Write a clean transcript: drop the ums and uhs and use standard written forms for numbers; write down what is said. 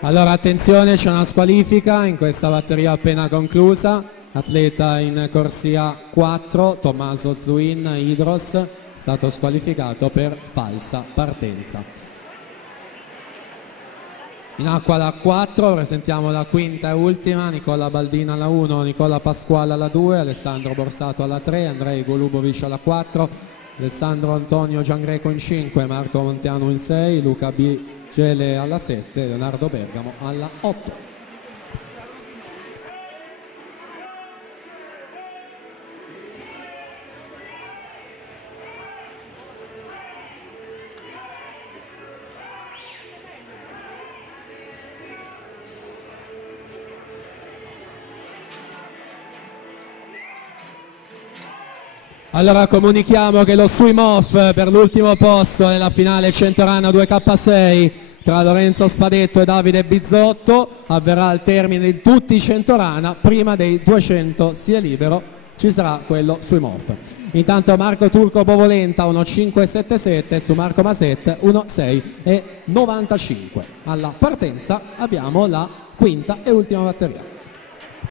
Allora attenzione, c'è una squalifica in questa batteria appena conclusa. Atleta in corsia 4, Tommaso Zuin Hydros, è stato squalificato per falsa partenza. In acqua la 4, presentiamo la quinta e ultima, Nicola Baldina alla 1, Nicola Pasquale alla 2, Alessandro Borsato alla 3, Andrei Golubovic alla 4, Alessandro Antonio Giangreco in 5, Marco Montiano in 6, Luca Bigele alla 7, Leonardo Bergamo alla 8. Allora comunichiamo che lo swim off per l'ultimo posto nella finale Centorana 2K6 tra Lorenzo Spadetto e Davide Bizzotto avverrà al termine di tutti i Centorana. Prima dei 200 stile libero ci sarà quello swim off. Intanto Marco Turco Bovolenta 1.577 su Marco Maset 1.695. Alla partenza abbiamo la quinta e ultima batteria.